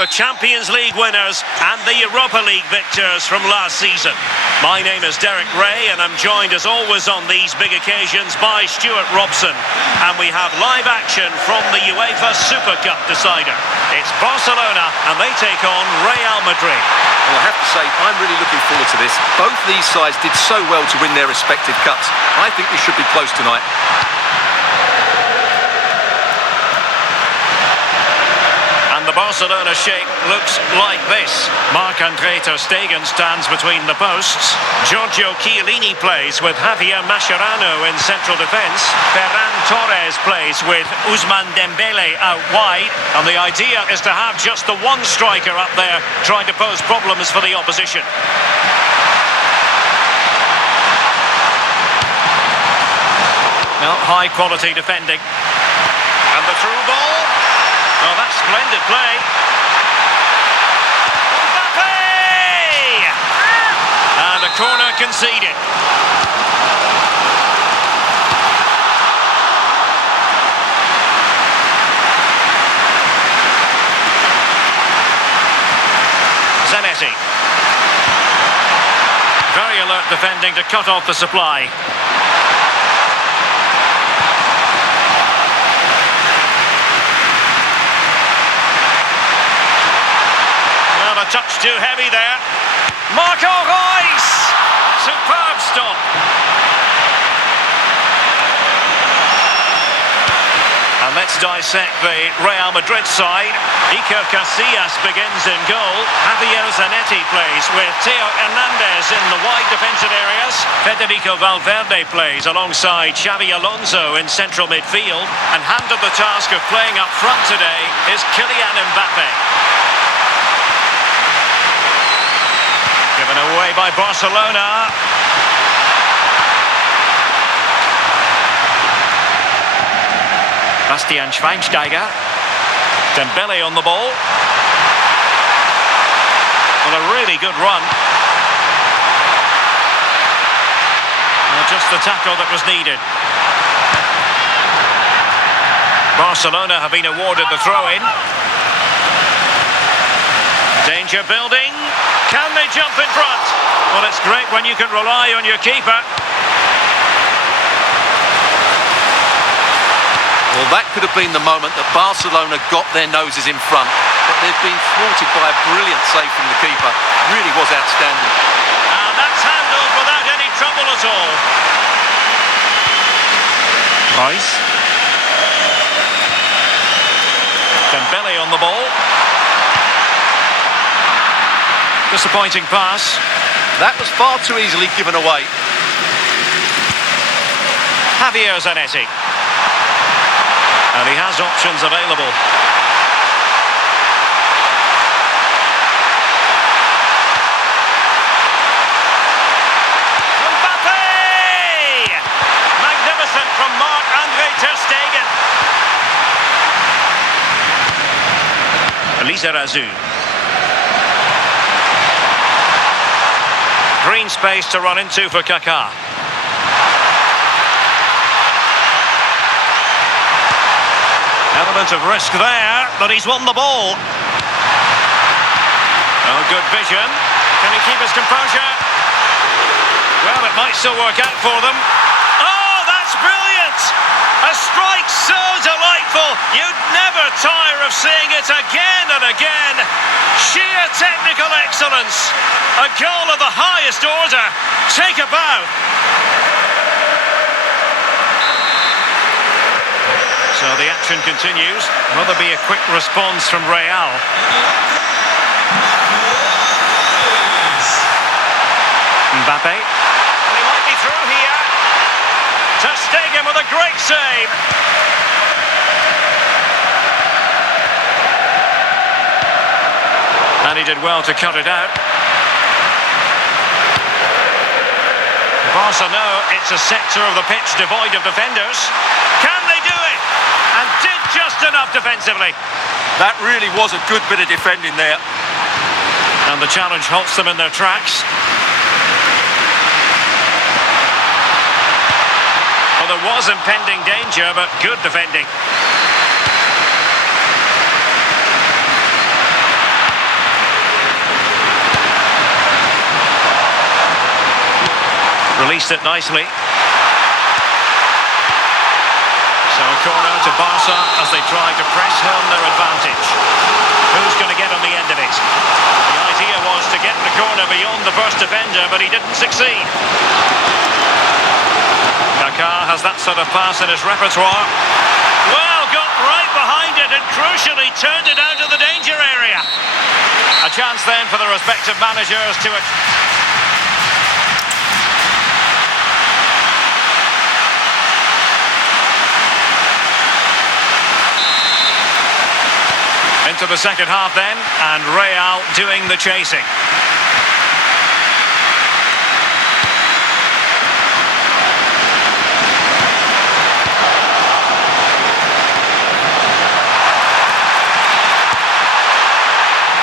the Champions League winners and the Europa League victors from last season. My name is Derek Ray and I'm joined as always on these big occasions by Stuart Robson. And we have live action from the UEFA Super Cup decider. It's Barcelona and they take on Real Madrid. Well, I have to say, I'm really looking forward to this. Both these sides did so well to win their respective cups. I think we should be close tonight. And the Barcelona shape looks like this. Marc-Andre ter Stegen stands between the posts. Giorgio Chiellini plays with Javier Mascherano in central defence. Ferran Torres plays with Ousmane Dembele out wide. And the idea is to have just the one striker up there trying to pose problems for the opposition. Well, high quality defending. And the through ball. Oh, that's splendid play. Mbappé! And a corner conceded. Zanetti. Very alert defending to cut off the supply. A touch too heavy there. Marco Reus! Superb stop. And let's dissect the Real Madrid side. Iker Casillas begins in goal. Javier Zanetti plays with Theo Hernandez in the wide defensive areas. Federico Valverde plays alongside Xabi Alonso in central midfield. And handed the task of playing up front today is Kylian Mbappé. Given away by Barcelona. Bastian Schweinsteiger. Dembele on the ball. Well, a really good run. Well, just the tackle that was needed. Barcelona have been awarded the throw-in. Danger building. Can they jump in front? Well, it's great when you can rely on your keeper. Well, that could have been the moment that Barcelona got their noses in front. But they've been thwarted by a brilliant save from the keeper. Really was outstanding. And that's handled without any trouble at all. Reus. Dembele on the ball. Disappointing pass. That was far too easily given away. Javier Zanetti. And he has options available. Mbappé! Magnificent from Marc-Andre ter Stegen. Lizarazu. Green space to run into for Kaká. Element of risk there, but he's won the ball. Oh, good vision. Can he keep his composure? Well, it might still work out for them. Oh, that's brilliant! A strike so delightful, you'd never tire of seeing it again and again. Sheer technical excellence. A goal of the highest order. Take a bow. So the action continues. Will there be a quick response from Real? Mbappé. And he might be through here. Ter Stegen with a great save. And he did well to cut it out. Barca know it's a sector of the pitch devoid of defenders. Can they do it? And did just enough defensively. That really was a good bit of defending there. And the challenge halts them in their tracks. Well, there was impending danger, but good defending. Released it nicely. So a corner to Barca as they try to press home their advantage. Who's going to get on the end of it? The idea was to get the corner beyond the first defender, but he didn't succeed. Kaká has that sort of pass in his repertoire. Well, got right behind it and crucially turned it out of the danger area. A chance then for the respective managers to it. Into the second half then, and Real doing the chasing.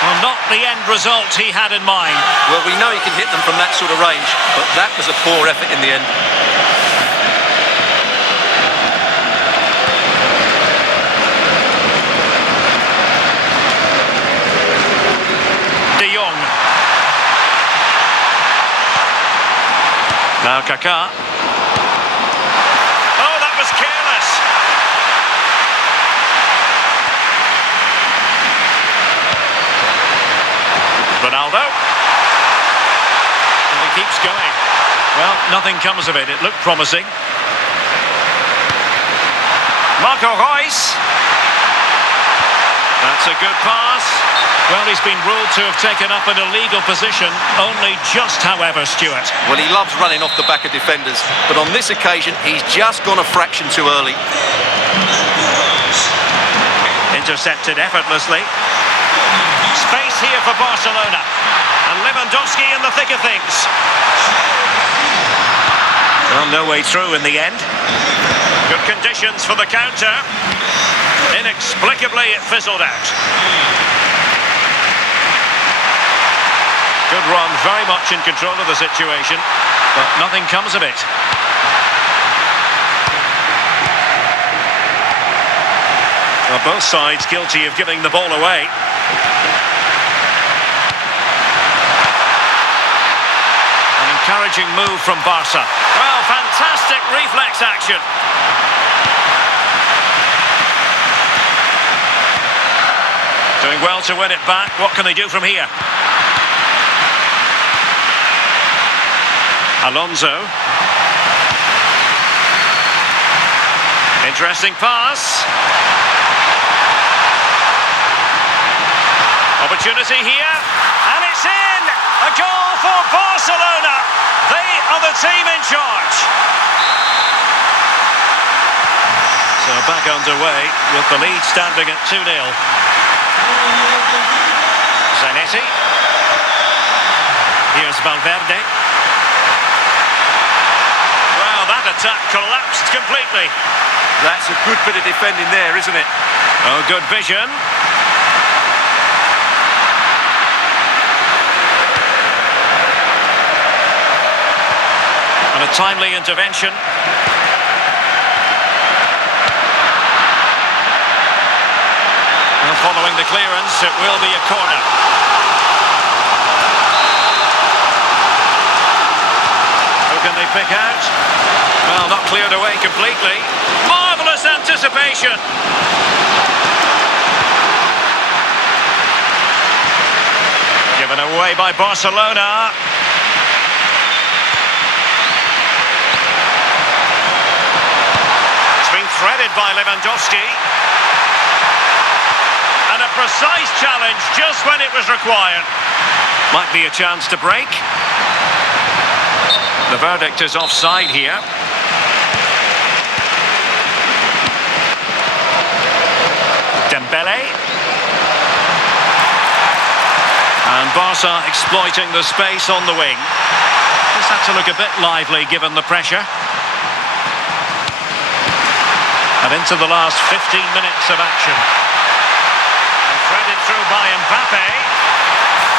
Well, not the end result he had in mind. Well, we know he can hit them from that sort of range, but that was a poor effort in the end. Now Kaká. Oh, that was careless. Ronaldo. And he keeps going. Well, nothing comes of it. It looked promising. Reus. That's a good pass. Well, he's been ruled to have taken up an illegal position, only just, however, Stuart. Well, he loves running off the back of defenders, but on this occasion, he's just gone a fraction too early. Intercepted effortlessly. Space here for Barcelona. And Lewandowski in the thick of things. Well, no way through in the end. Good conditions for the counter. Inexplicably, it fizzled out. Good run, very much in control of the situation, but nothing comes of it. Well, both sides guilty of giving the ball away. An encouraging move from Barca. Well, fantastic reflex action. Doing well to win it back. What can they do from here? Alonso. Interesting pass. Opportunity here, and it's in! A goal for Barcelona. They are the team in charge. So back underway with the lead standing at 2-0. Zanetti. Here's Valverde. That attack collapsed completely. That's a good bit of defending there, isn't it? Oh, good vision. And a timely intervention. And following the clearance, it will be a corner. Who can they pick out? Well, not cleared away completely. Marvellous anticipation. Given away by Barcelona. It's been threaded by Lewandowski. And a precise challenge just when it was required. Might be a chance to break. The verdict is offside here. Dembele. And Barca exploiting the space on the wing. Just had to look a bit lively given the pressure. And into the last 15 minutes of action. And threaded through by Mbappé.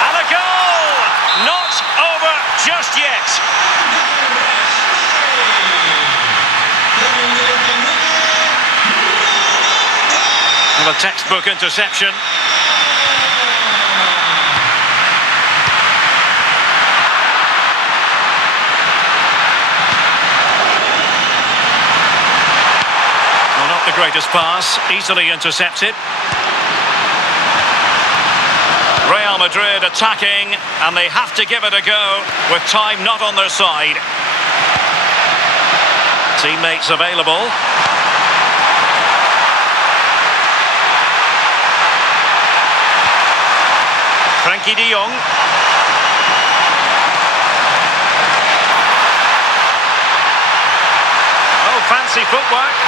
And a goal! Not over just yet. Well, a textbook interception. greatest pass, easily intercepted. Real Madrid attacking, and they have to give it a go with time not on their side. Teammates available. Frankie de Jong. Oh, fancy footwork.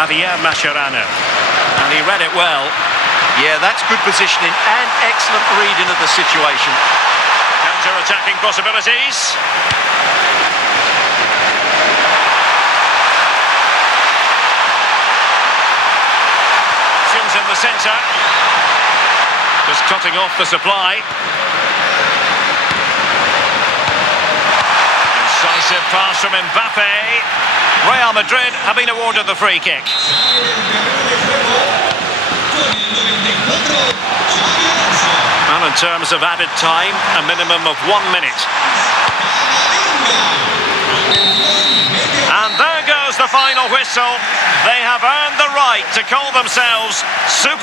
Javier Mascherano, and he read it well. Yeah, that's good positioning and excellent reading of the situation. Counter-attacking possibilities. Options in the centre. Just cutting off the supply. Incisive pass from Mbappé. Real Madrid have been awarded the free kick. Well, in terms of added time, a minimum of 1 minute. And there goes the final whistle. They have earned the right to call themselves Super